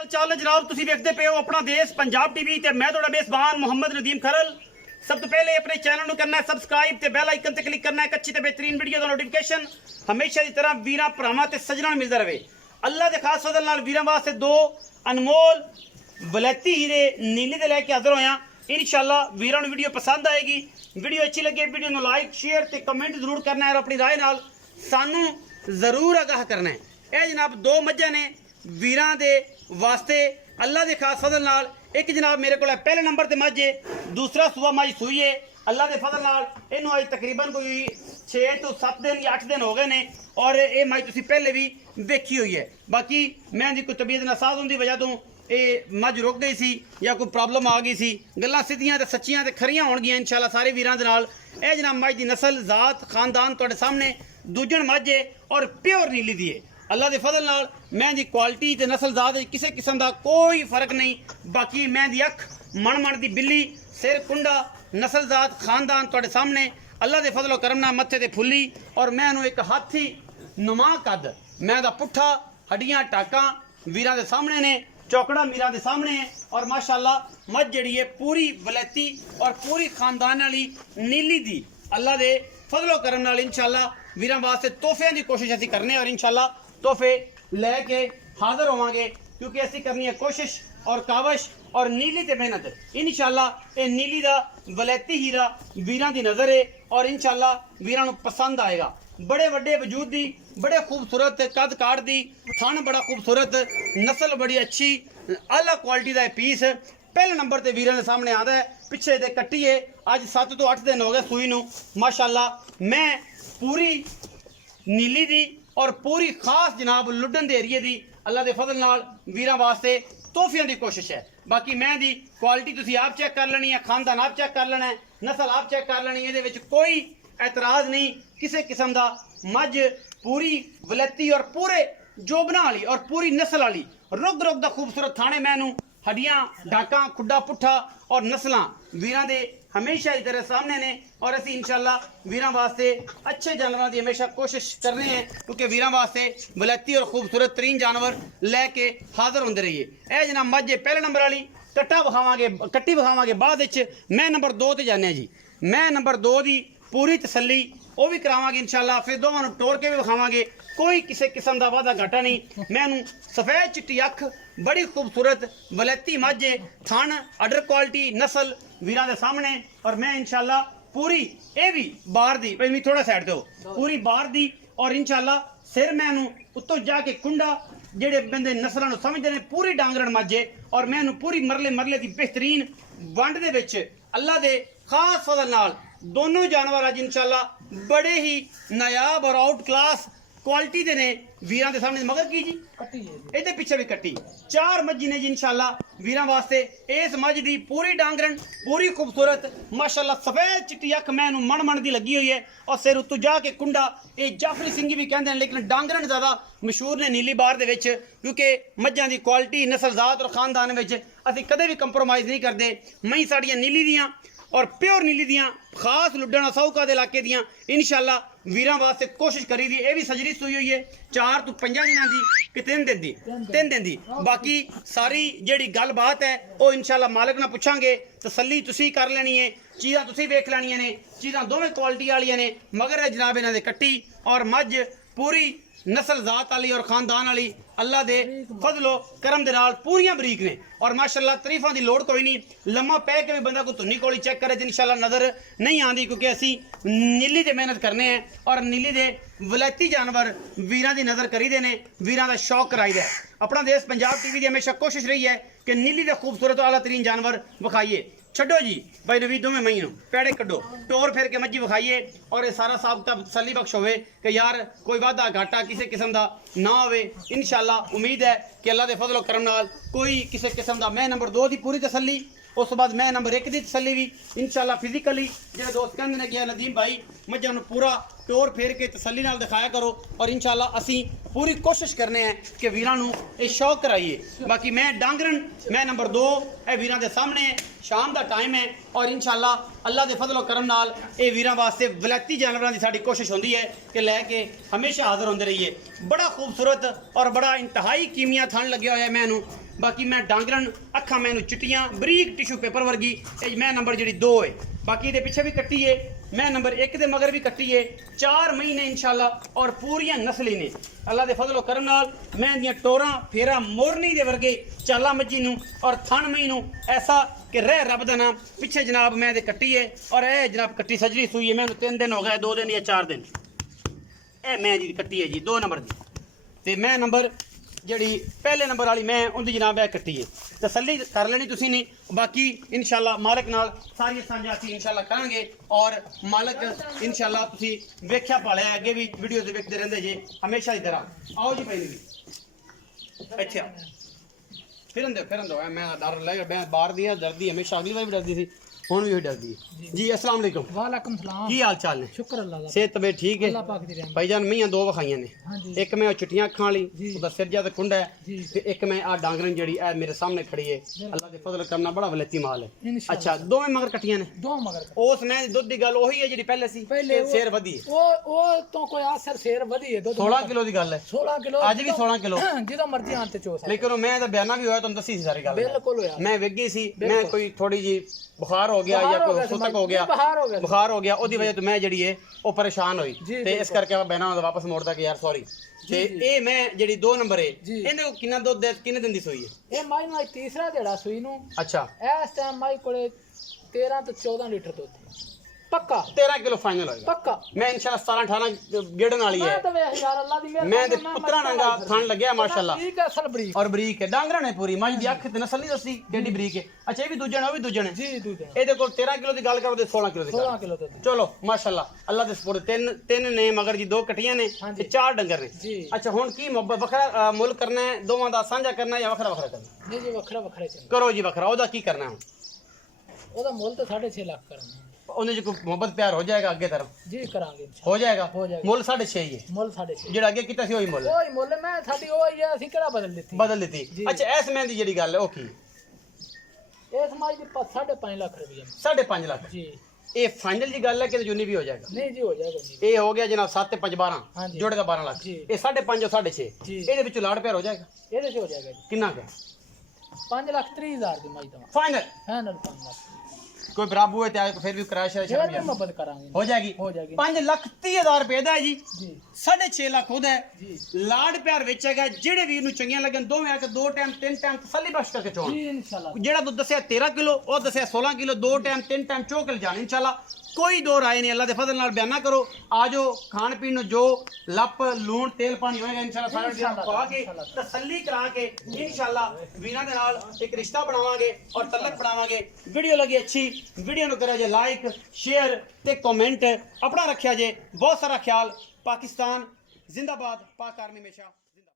चाल जनाब तुसीं वेखदे पे हो अपना देश पंजाब टीवी ते मैं तुहाडा मेज़बान मोहम्मद नदीम खरल। सब तो पहले अपने चैनल करना है सबसक्राइब ते बेल आइकन ते क्लिक करना है। अच्छी ते बेहतरीन वीडियो का नोटिफिकेशन हमेशा की तरह वीरां भरावां ते सज्जणां नूं मिलदा रहे। अल्लाह के खास फजल नाल वीरां वास्ते दो अनमोल वलैती हीरे नीली दे लैके हाज़र होया। इंशाअल्लाह वीरां नूं वीडियो पसंद आएगी। वीडियो अच्छी लगे वीडियो नूं लाइक शेयर ते कमेंट जरूर करना है और अपनी राय नाल सानू जरूर आगाह करना है। यह जनाब दो मज्झां ने वीरां दे वास्ते अल्लाह के खास फजल नाल। एक जनाब मेरे को पहले नंबर ते मझ है, दूसरा सुबह मझ सूई है। अल्लाह के फजल नाल इनू अज तकरीबन कोई 6 तो 7 दिन या 8 दिन हो गए ने और ये मझ तुसीं पहले भी देखी हुई है। बाकी मैं जी कोई तबीयत नासाज होने की वजह तो ये मझ रुक गई सी या कोई प्रॉब्लम आ गई सी। गल्लां सीधियां ते सच्चियां ते खरियां होणगियां इंशाअल्लाह सारे वीरां दे नाल। यह जनाब मझ की नस्ल जात खानदान तुहाडे सामने दूजण मझ है और प्योर नीली दी है। अल्लाह के फजल नाल मैं जी क्वालिटी ते नस्ल जात किसी किस्म का कोई फर्क नहीं। बाकी मैं दी अख मन मन की बिल्ली सिर कुंडा नस्ल जात खानदान तुहाडे सामने अल्लाह के फजलो करम नाल मत्थे ते फुल्ली और मैं एक हाथी नुमा कद मैं दा पुट्ठा हड्डियां टाकां वीरां दे सामने ने चौकड़ा मीरां दे सामने है और माशाअल्लाह मझ जड़ी है पूरी वलैती और पूरी खानदान वाली नीली दी। अल्लाह के फजलो करम नाल इंशाअल्लाह वीरां वास्ते तोहफियां की कोशिश असीं करने और इंशाअल्लाह तोहफे लैके हाजिर होवांगे क्योंकि असीं करनी है कोशिश और कावश और नीली ते मेहनत। इंशाअल्लाह ये नीली दा वलैती हीरा वीरां दी नज़र है और इंशाअल्लाह वीरां नूं पसंद आएगा। बड़े वड्डे वजूद दी बड़े खूबसूरत कद काट दी थन बड़ा खूबसूरत नस्ल बड़ी अच्छी आला क्वालिटी का पीस पहले नंबर ते वीरां दे सामने आता है। पिछे दे कट्टी है अज 7 तो 8 दिन हो गए सूई नूं माशाअल्लाह। मैं पूरी नीली दी और पूरी खास जनाब लुडन दे एरिए दी अल्लाह के फजल नाल वीरां वास्ते तोहफियां की कोशिश है। बाकी मैं दी क्वालिटी तुसीं आप चेक कर लेनी है, खानदान आप चेक कर लेना है, नस्ल आप चेक कर लेनी है। ये कोई एतराज़ नहीं किसी किस्म का। मझ पूरी वलैती और पूरे जोबना वाली और पूरी नस्ल वाली रुग रुग दा खूबसूरत थाने मैनू हड्डियां डाका खुड्डा पुट्ठा और नस्लां वीरां दे हमेशा ही तेरे सामने ने और असी इंशाअल्लाह वीरां वास्ते अच्छे जानवरों की हमेशा कोशिश कर रहे हैं क्योंकि वीरां वास्ते वलैती और खूबसूरत तरीन जानवर लैके हाजिर होंदे रहिए। यह जनाब मझ पहले नंबर वाली कट्टा विखावांगे कट्टी विखावांगे बाद मैं नंबर 2 ते जाने जी। मैं नंबर 2 की पूरी तसल्ली वो भी करावांगे इंशाअल्लाह। फिर दोवां नूं टोर के भी विखावांगे कोई किसी किस्म का वादा घाटा नहीं। मैं सफेद चिट्टी अख बड़ी खूबसूरत वलैती मझ थन अडर क्वालिटी नस्ल वीरां दे सामने और मैं इंशाअल्लाह पूरी ये भी बाहर दी भाई थोड़ा साइड दो पूरी बाहर दी और इंशाअल्लाह सिर मैं उत्तों जाके कुंडा जेडे बंदे नस्लों समझते हैं पूरी डांगरन मझे और मैं पूरी मरले मरले की बेहतरीन वंड दे विच अल्लाह दे खास फजल नाल दोनों जानवर अज इंशाअल्लाह बड़े ही नायाब और आउट क्लास क्वालिटी दे ने वीरां दे सामने। मगर की जी इहदे पिछे भी कट्टी 4 मज्जी ने जी इंशाअल्लाह वीरां वास्ते। इस मझ दी पूरी डांगरन पूरी खूबसूरत माशाअल्लाह सफेद चिट्टी अख मैनू मन मन दी लगी हुई है और सिर उत्तों जाके कुंडा ये जाफरी सिंगी भी कहते हैं लेकिन डांगरन ज़्यादा मशहूर ने नीली बार दे विच क्योंकि मझां दी क्वालिटी नस्ल जात और खानदान विच असीं कदे भी कंप्रोमाइज़ नहीं करते। मई साड़ियां नीली दियां और प्योर नीली दियां खास लुडना साहूका दे इलाके दियां इंशाअल्लाह वीरां वास्ते कोशिश करी दी। ये भी सजरी सूई हुई है 4 तो 5 दिनों की कि 3 दिन दी। बाकी सारी जेड़ी गल बात है वो इंशाअल्लाह मालिक ना पूछांगे तसल्ली तुसी कर लेनी है चीज़ां तुसी वेख लैनियां ने चीज़ां दोवें क्वालिटी वालियां ने। मगर है जनाब इन्हां दे कट्टी और मझ पूरी नस्ल जात वाली और खानदान वाली अल्लाह दे फजलो करम दे नाल पूरियां बरीक ने और माशाअल्लाह तरीफां दी लोड़ कोई नहीं। लम्मा पै के भी बंदा कोई धुन्नी कोली चेक करे तो इंशाअल्लाह नज़र नहीं आती क्योंकि असी नीली ते मेहनत करने हैं और नीली दे वलैती जानवर वीरां दी नज़र करी दे ने वीरां दा शौक कराई दे। अपना देश पंजाब टीवी की हमेशा कोशिश रही है कि नीली दे खूबसूरत आला तरीन जानवर विखाइए। छड्डो जी भाई नवी दोवें मई नूं पैड़े कड्डो टोर फेर के मज्जी विखाइए और ये सारा साहब तब तसल्ली बख्श होवे कि यार कोई वादा घाटा किसी किस्म का ना होवे। इंशाअल्लाह उम्मीद है कि अल्लाह के फजलो करम नाल कोई किसी किस्म का। मैं नंबर 2 की पूरी तसल्ली उस बाद मैं नंबर 1 की तसल्ली भी इंशाअल्लाह फिजिकली जो दोस्त कहते हैं कि नदीम भाई मझां नूं पूरा टोर फेर के तसल्ली नाल दिखाया करो और इंशाअल्लाह असी पूरी कोशिश करने हैं कि वीरां नूं ये शौक कराइए। बाकी मैं डांगरन मैं नंबर 2 है वीरां दे सामने शाम का टाइम है और इंशाअल्लाह अल्लाह के फजलो करम नाल ये वीरां वास्ते वलैती जानवरों की साड़ी कोशिश होंदी है कि लैके हमेशा हाजिर होंदे रहिए। बड़ा खूबसूरत और बड़ा इंतहाई कीमिया थन लगे हुआ है मैनू बाकी मैं डांगरन अखा मैनू चिट्टियां बरीक टिशू पेपर वर्गी मैं नंबर जी 2 है। बाकी ये पिछे भी कट्टी है मैं नंबर 1 के मगर भी कट्टी है 4 महीने इंशाल्लाह और पूरी नस्ली ने अल्लाह के फजलो करम नाल मैं दियां टोरां फेरा मोरनी दे वर्गे चाला मज्जी नू और थन मई नू ऐसा कि रह रब दा नाम पिछे जनाब मैं दे कट्टी है और ए जनाब कट्टी सजरी सूई है मैनू 3 दिन हो गए 2 दिन या 4 दिन ए मैं जी कट्टी है जी 2 नंबर दी ते मैं नंबर जी पहले नंबर वाली मैं उनकी जनाब है कट्टी है तसली कर लेनी तुसी नहीं बाकी इंशाल्लाह मालिक नाल सारी सांझा असीं इंशाल्लाह करांगे और मालिक इंशाल्लाह तुसी वेख्या पालिया अगे भी वीडियो से वेखते रहंदे जे हमेशा की तरह आओ जी भाई भी अच्छा फिरन दो मैं डर लग मैं बाहर दिया डरदी हमेशा अगली बार भी डरदी थी हुन भी डरदी है जी अस्सलाम वालेकुम वालेकुम सलाम की हाल चाल ने शुक्र अल्लाह दा सेहत तबीयत ठीक है अल्लाह पाक दी रहमत भाईजान मियां 2 वखाइयां ने हां जी एक मैं चिट्टियां अखां वाली जी। ओदा सिर जा ते कुंडा है जी। ते एक मैं आ डांगरन जड़ी ए मेरे सामने खड़ी है अल्लाह दे फजल करना बड़ा वलेती माल है इंशाल्लाह। अच्छा दोवें मगर कट्टियां ने दो मगर उस मैं दुध दी गल ओही है जेडी पहले सी पहले ते शेर वधी है ओ तो कोई आसर शेर वधी है 16 किलो दी गल है 16 किलो आज भी 16 किलो जिदा मर्जी आन ते चोस लेकिन मैं दा बयाना भी होया तुम दसी सी सारी गल बिल्कुल होया मैं वेगी सी मैं कोई थोड़ी जी बुखार हो गया या कोई सुतक हो गया बुखार हो गया ओदी वजह तो मैं जड़ी है ओ परेशान होई ते इस करके मैं बयाना वापस मोड़दा कि यार सॉरी ते ए मैं जड़ी 2 नंबर है इने को कितना दूध दे किने दिन दी सोई है ए माई माई तीसरा जेड़ा सुई नु अच्छा इस टाइम माई कोले 13 तो 14 लीटर दूध पक्का 13 किलो फाइनल होएगा पक्का मैं इंशाल्लाह 17 18 गेड़न वाली है मैं तो वेख यार अल्लाह दी मेहरबानी मैं ते पुत्रा नंगा थान लग्या माशाल्लाह ठीक है असल बरीक और बरीक है डांगरा ने पूरी मज दी अख ते नस्ल नहीं दसी केडी बरीक है अच्छा ये भी दूजन है ओ भी दूजन है जी दूध ਇਹਦੇ ਕੋਲ 13 ਕਿਲੋ ਦੀ ਗੱਲ ਕਰੋ ਤੇ 16 ਕਿਲੋ ਦੀ 16 किलो दूध ਚਲੋ ਮਾਸ਼ਾਅੱਲਾ ਅੱਲਾ ਦੇ ਸਪੋਰਟ ਤਿੰਨ ਨੇ ਮਗਰ ਜੀ 2 ਕਟੀਆਂ ਨੇ ਤੇ 4 ਡੰਗਰ ਨੇ ਜੀ ਅੱਛਾ ਹੁਣ ਕੀ ਮੁਹੱਬਤ ਵੱਖਰਾ ਮੁੱਲ ਕਰਨਾ ਹੈ ਦੋਵਾਂ ਦਾ ਸਾਂਝਾ ਕਰਨਾ ਹੈ ਜਾਂ ਵੱਖਰਾ ਵੱਖਰਾ ਕਰਨਾ ਨਹੀਂ ਜੀ ਵੱਖਰਾ ਵੱਖਰਾ ਚੱਲ ਕਰੋ ਜੀ ਵੱਖਰਾ ਉਹਦਾ ਕੀ ਕਰਨਾ ਹੁਣ ਉਹਦਾ ਮੁੱਲ ਤਾਂ 6.5 ਲੱਖ ਕਰਨਾ ਉਹਨੇ ਜੇ ਕੋਈ ਮੁਹੱਬਤ ਪਿਆਰ ਹੋ ਜਾਏਗਾ ਅੱਗੇ ਤਰਫ ਜੀ ਕਰਾਂਗੇ ਇੰਸ਼ਾਅੱਲਾ ਹੋ ਜਾਏਗਾ ਹੋ ਜਾਏਗਾ। ਮੁੱਲ 6.5 ਹੀ ਹੈ ਮੁੱਲ 6.5 ਜਿਹੜਾ ਅੱਗੇ ਕੀਤਾ ਸੀ ਉਹੀ ਮੁੱਲ ਓਏ ਮੁੱਲ ਮੈਂ ਸਾਡੀ ਓਏ ਆ ਅਸੀਂ ਕਿਹੜਾ ਬਦਲ ਦਿੱਤੀ ਬਦਲ ਦਿੱਤੀ ਅੱਛਾ ਇਸ ਮੈਂ ਦੀ ਜਿਹੜੀ ਗੱਲ ਹੈ ਉਹ ਕੀ ਇਹ ਸਮਾਜ ਦੀ 5.5 ਲੱਖ ਰੁਪਏ 5.5 ਲੱਖ ਜੀ ਇਹ ਫਾਈਨਲ ਦੀ ਗੱਲ ਹੈ ਕਿ ਜੁਨੀ ਵੀ ਹੋ ਜਾਏਗਾ ਨਹੀਂ ਜੀ ਹੋ ਜਾਏਗਾ ਜੀ ਇਹ ਹੋ ਗਿਆ ਜਨਾਬ 7 ਤੇ 5 12 ਹਾਂਜੀ। ਜੋੜੇਗਾ 12 ਲੱਖ ਜੀ। ਇਹ 5.5 ਔਰ 6.5 ਜੀ। ਇਹਦੇ ਵਿੱਚ ਲਾੜ ਪਿਆਰ ਹੋ ਜਾਏਗਾ ਇਹਦੇ 'ਚ ਹੋ ਜਾਏਗਾ ਜੀ ਕਿੰਨਾ ਕੁ 5,30,000 ਦੀ ਮਾਈ ਦਵਾ फाइनल ਹੈ ਨਾ 5 ਲੱਖ कोई बराबर हुए तो फिर भी किराया ਫਿਰ शराया ਵੀ ਮੁਹੱਬਤ ਕਰਾਂਗੇ हो जाएगी हो जाएगी 5,30,000 रुपए ਦਾ ਹੈ ਜੀ ਜੀ 6.5 ਲੱਖ ਉਹਦਾ ਹੈ ਜੀ ਲਾੜ ਪਿਆਰ ਵਿੱਚ ਹੈਗਾ ਜਿਹੜੇ ਵੀਰ ਨੂੰ ਚੰਗੀਆਂ ਲੱਗਣ ਦੋਵੇਂ ਆ ਕੇ 2 ਟਾਈਮ 3 ਟਾਈਮ ਤਸੱਲੀ ਬਖਸ਼ ਕਰਕੇ ਚੋਣ ਜੀ ਇਨਸ਼ਾਅੱਲਾ ਜਿਹੜਾ ਦੁੱਧ ਦੱਸਿਆ 13 ਕਿਲੋ ਉਹ ਦੱਸਿਆ 16 ਕਿਲੋ 2 ਟਾਈਮ 3 ਟਾਈਮ ਚੋਕਲ ਜਾਣ ਇਨਸ਼ਾਅੱਲਾ ਕੋਈ ਦੋ ਰਾਏ ਨਹੀਂ ਅੱਲਾ ਦੇ ਫਜ਼ਲ ਨਾਲ ਬਿਆਨਾ ਕਰੋ ਆਜੋ ਖਾਣ ਪੀਣ ਨੂੰ ਜੋ ਲੱਪ ਲੂਣ ਤੇਲ ਪਾਣੀ ਹੋਏਗਾ ਇਨਸ਼ਾਅੱਲਾ ਸਾਰਾ ਦਿਨ ਪਾ ਕੇ ਤਸੱਲੀ ਕਰਾ ਕੇ ਇਨਸ਼ਾਅੱਲਾ ਵੀਰਾਂ ਦੇ ਨਾਲ ਇੱਕ ਰਿਸ਼ਤਾ ਬਣਾਵਾਂਗੇ ਔਰ ਤਲਕ ਬਣਾਵਾਂਗੇ ਵੀਡੀਓ ਲੱਗੀ ਅੱਛੀ ਵੀਡੀਓ ਨੂੰ ਕਰਿਆ ਜੇ ਲਾਈਕ ਸ਼ੇਅਰ ਤੇ ਕਮੈਂਟ ਆਪਣਾ ਰੱਖਿਆ ਜੇ ਬਹੁਤ ਸਾਰਾ ਖਿਆਲ ਪਾਕਿਸਤਾਨ ਜ਼ਿੰਦਾਬਾਦ ਪਾਕ ਆਰਮੀ ਹਮੇਸ਼ਾ